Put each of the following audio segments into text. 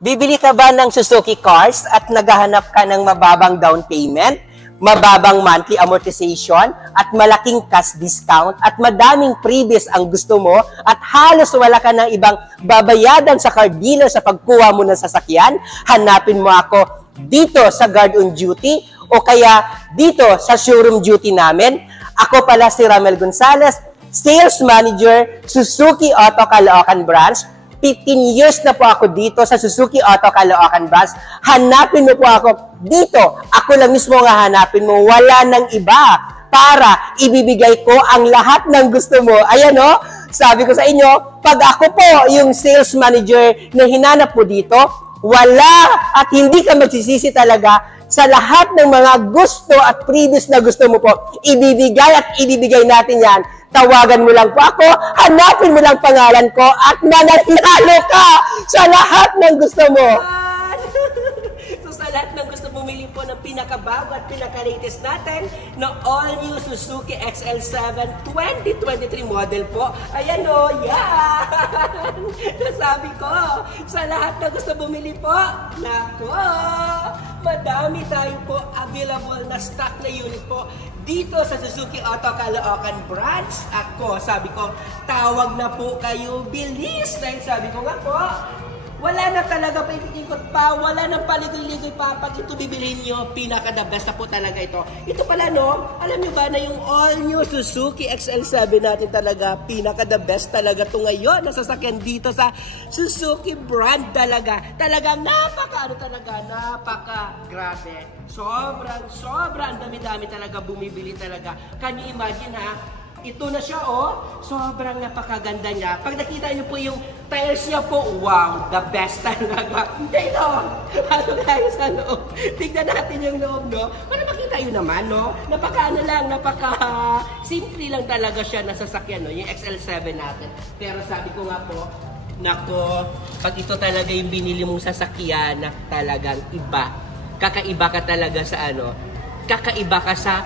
Bibili ka ba ng Suzuki cars at naghahanap ka ng mababang down payment, mababang monthly amortization, at malaking cash discount, at madaming previous ang gusto mo, at halos wala ka ng ibang babayadan sa car dealer sa pagkuha mo ng sasakyan? Hanapin mo ako dito sa Guard on Duty o kaya dito sa showroom duty namin. Ako pala si Ramel Gonzalez, Sales Manager, Suzuki Auto Caloocan Branch. 15 years na po ako dito sa Suzuki Auto Caloocan Branch. Hanapin mo po ako dito. Ako lang mismo nga hanapin mo. Wala nang iba para ibibigay ko ang lahat ng gusto mo. Ayan o, sabi ko sa inyo, pag ako po yung sales manager na hinanap po dito, wala at hindi ka magsisisi talaga sa lahat ng mga gusto at previous na gusto mo po. Ibibigay at ibibigay natin yan. Tawagan mo lang po ako, hanapin mo lang pangalan ko, at mananalo ka sa lahat ng gusto mo. So sa lahat ng gusto bumili po ng pinakabago at pinaka-latest natin na all-new Suzuki XL7 2023 model po. Ayan o, yan! Nasabi ko, sa lahat na gusto bumili po, nako, madami tayo po available na stock na unit po dito sa Suzuki Auto Caloocan Branch. Ako, sabi ko, tawag na po kayo, bilis! Dahil sabi ko nga po, wala na talaga pa ikot pa, wala nang paligoy-ligoy pa. Pag ito bibilhin nyo, pinaka-the best na po talaga ito. Ito pala no, alam nyo ba na yung all-new Suzuki XL7 natin talaga, pinaka-the best talaga ito ngayon. Nasasakyan dito sa Suzuki brand talaga. Talagang napaka-grabe. Sobrang dami-dami talaga bumibili talaga. Can you imagine ha? Ito na siya, oh. Sobrang napakaganda niya. Pag nakita niyo po yung tires niya po, wow, the best talaga. Ito, ano tayo sa loob? Tignan natin yung loob, no? Para makita yun naman, no? Napaka-simple lang talaga siya na sasakyan, no? Yung XL7 natin. Pero sabi ko nga po, nako, pag ito talaga yung binili mong sasakyan, talagang iba. Kakaiba ka talaga sa ano? Kakaiba ka sa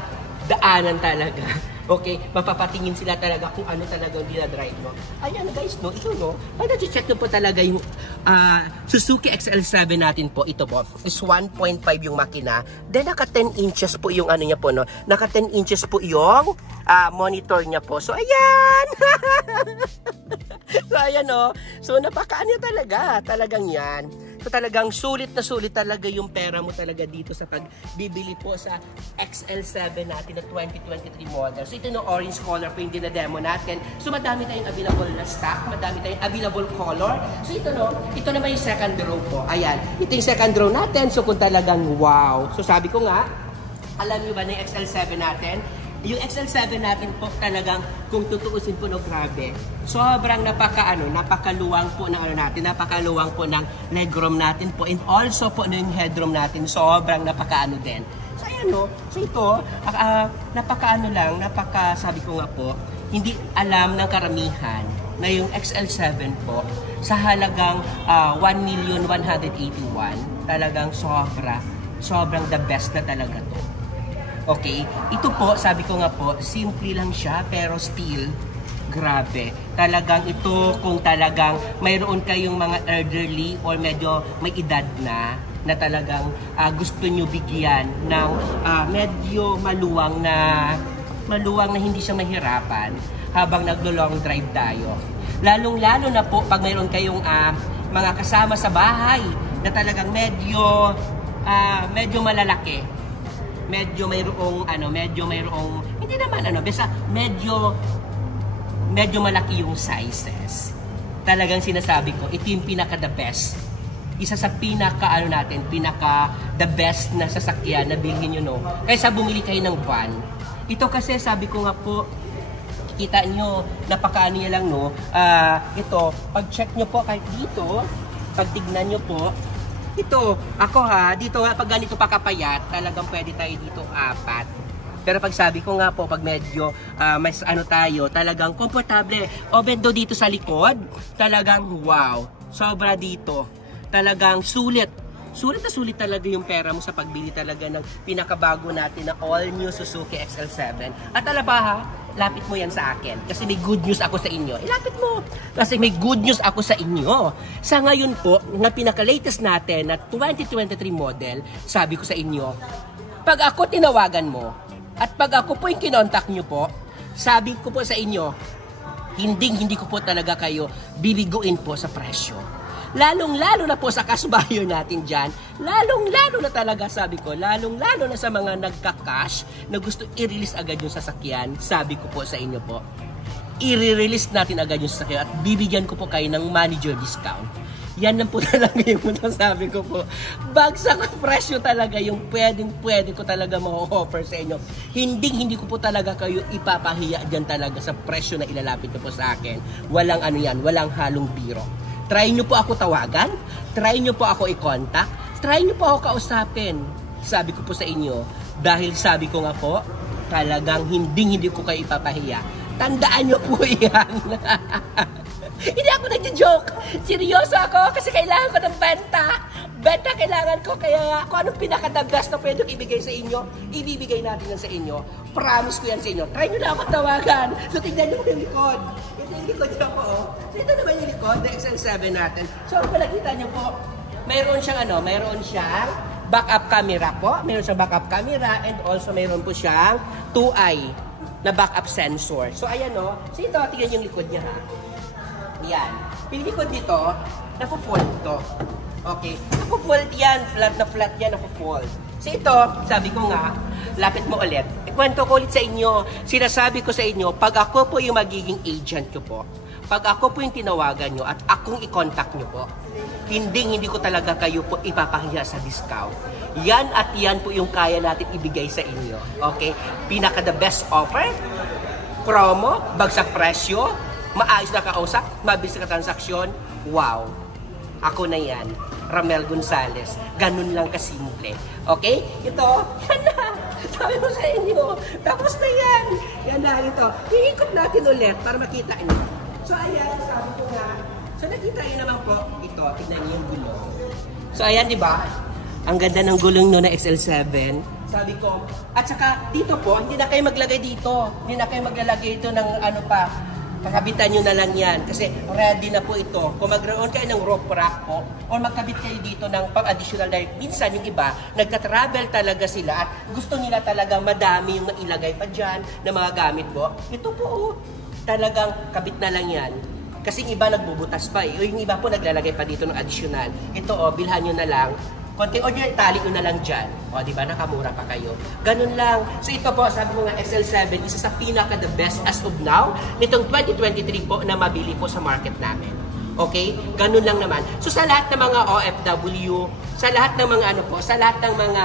daanan talaga. Okay, mapapatingin sila talaga kung ano talaga yung dinadrive, no? Ayan, guys, no? Ito, no? Ay, na-check na po talaga yung Suzuki XL7 natin po. Ito po, is 1.5 yung makina. Then, naka 10 inches po yung ano niya po, no? Naka 10 inches po yung monitor niya po. So, ayan! So, ayan, no? So, napakaano talaga. Talagang yan. So, talagang sulit na sulit talaga yung pera mo talaga dito sa pagbibili po sa XL7 natin na 2023 model. So, ito no, orange color po yung dinademo natin. So, madami tayong available na stock, madami tayong available color. So, ito no, ito naman yung second row po. Ayan, ito yung second row natin. So, kung talagang wow. So, sabi ko nga, alam niyo ba na yung XL7 natin? Yung XL7 natin po talagang, kung tutuusin po, no, grabe. Sobrang napakaluwang po ng ano natin, napakaluwang po ng legroom natin po. And also po yung headroom natin, sobrang napakaano din. So, ayan no, so ito, sabi ko nga po, hindi alam ng karamihan na yung XL7 po, sa halagang 1,181,000, talagang sobrang the best na talaga to. Okay, ito po, sabi ko nga po, simple lang siya, pero still, grabe. Talagang ito, kung talagang mayroon kayong mga elderly or medyo may edad na talagang gusto nyo bigyan ng medyo maluwang na hindi siya mahirapan habang naglo-long drive tayo. Lalong-lalo na po pag mayroon kayong mga kasama sa bahay na talagang medyo malalaki. Medyo mayroong hindi naman basta medyo malaki yung sizes. Talagang sinasabi ko, ito yung pinaka the best. Isa sa pinaka the best na sasakyan na bilhin nyo, no. Kaysa bumili kayo ng van. Ito kasi sabi ko nga po, kita nyo, napakaano niya lang, no. Ito, pag check nyo po kahit dito, pag tignan nyo po, ito, ako dito pag ganito pa kapayat, talagang pwede tayo dito 4. Pero pag sabi ko nga po, pag medyo mas tayo, talagang komportable. Open do dito sa likod, talagang wow. Sobra dito. Talagang sulit sulit na sulit talaga yung pera mo sa pagbili talaga ng pinakabago natin na all-new Suzuki XL7. At alam ba ha, lapit mo yan sa akin. Kasi may good news ako sa inyo. Ilapit mo. Kasi may good news ako sa inyo. Sa ngayon po, na pinaka-latest natin na 2023 model, sabi ko sa inyo, pag ako tinawagan mo, at pag ako po yung kinontak nyo po, sabi ko po sa inyo, hindi ko po talaga kayo bibiguin po sa presyo. Lalong-lalo na po sa cash buyer natin dyan. Lalong-lalo na talaga, sabi ko, lalong-lalo na sa mga nagka-cash na gusto i-release agad yung sasakyan. Sabi ko po sa inyo po, i-release natin agad yung sasakyan at bibigyan ko po kayo ng manager discount. Yan lang po talaga yung sabi ko po. Bagsak presyo talaga yung pwede ko talaga ma-offer sa inyo. Hindi ko po talaga kayo ipapahiya dyan talaga sa presyo na ilalapit na po sa akin. Walang ano yan, walang halong biro. Try nyo po ako tawagan, try nyo po ako i-contact, try nyo po ako kausapin. Sabi ko po sa inyo, dahil sabi ko nga po, talagang hindi ko kayo ipapahiya. Tandaan nyo po yan. Hindi ako nagjo-joke. Seryoso ako kasi kailangan ko ng benta. Benta kailangan ko, kaya kung anong pinaka-the best na pwede ibigay sa inyo, ibibigay natin yan sa inyo. Promise ko yan sa inyo. Try nyo na ako tawagan. So tignan nyo yung likod. Ito yung likod nyo po. So ito naman yung likod, the XL7 natin. So kung nakita nyo po, mayroon siyang backup camera po. Mayroon siyang backup camera and also mayroon po siyang 2-eye na backup sensor. So ayan o. So ito, tignan yung likod niya ha. Yan. Yung likod dito, napo-fold to. Okay? Napo-fold yan. Flat na flat yan, napo-fold. So ito, sabi ko nga, lapit mo ulit. Ikwento ko ulit sa inyo. Sinasabi ko sa inyo, pag ako po yung magiging agent ko po, pag ako po yung tinawagan nyo at akong i-contact nyo po, hindi ko talaga kayo po ipapahiya sa discount. Yan at yan po yung kaya natin ibigay sa inyo. Okay? Pinaka the best offer, promo, bagsak presyo, maayos na kausap, mabilis na transaksyon. Wow! Ako na yan, Ramel Gonzales. Ganun lang kasimple. Okay? Ito, yan na. Sabi mo sa inyo, tapos na yan. Yan na, ito. Iikot natin ulit para makita nyo. So, ayan, sabi ko nga. So, nakita nyo naman po, ito, tignan nyo yung gulong. So, ayan, di ba? Ang ganda ng gulong no na XL7. Sabi ko, at saka dito po, hindi na kayo maglagay dito. Hindi na kayo maglalagay ito ng ano pa. Pakabitan nyo na lang yan kasi ready na po ito. Kung magkaroon kayo ng rope rack po or magkabit kayo dito ng pang-additional dahil minsan yung iba, nagka-travel talaga sila at gusto nila talaga madami yung nailagay pa dyan na mga gamit po. Ito po, talagang kabit na lang yan. Kasi yung iba nagbubutas pa o yung iba po naglalagay pa dito ng additional. Ito bilhan nyo na lang. Konting ordinary, tali nyo na lang dyan. O, di ba? Nakamura pa kayo. Ganun lang. So, ito po, sabi mo nga, XL7, isa sa pinaka the best as of now, nitong 2023 po na mabili po sa market namin. Okay? Ganun lang naman. So, sa lahat ng mga OFW, sa lahat ng mga sa lahat ng mga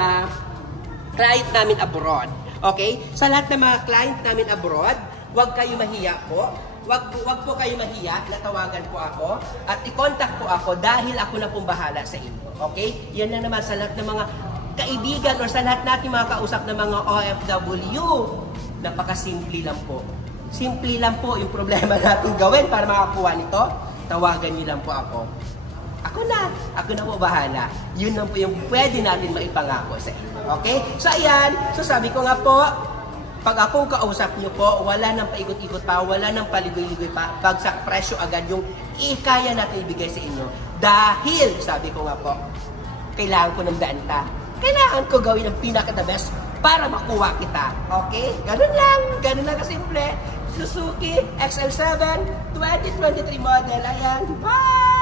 client namin abroad, okay? Sa lahat ng mga client namin abroad, huwag kayo mahiya po. Wag po kayo mahiya, natawagan po ako at i-contact po ako dahil ako na pong bahala sa inyo. Okay? Yan na naman sa lahat ng mga kaibigan o sa lahat natin mga kausap ng mga OFW. Napakasimple lang po. Simple lang po yung problema natin gawin para makakuha nito. Tawagan niyo lang po ako. Ako na po bahala. Yun lang po yung pwede natin maipangako sa inyo. Okay? So ayan, so sabi ko nga po, pag akong kausap nyo po, wala nang paikot-ikot pa, wala nang paligoy-ligoy pa, bagsak presyo agad yung ikaya natin ibigay sa inyo. Dahil, sabi ko nga po, kailangan ko ng benta. Kailangan ko gawin ang pinaka-the best para makuha kita. Okay? Ganun lang kasimple. Suzuki XL7 2023 model. Ayan. Bye!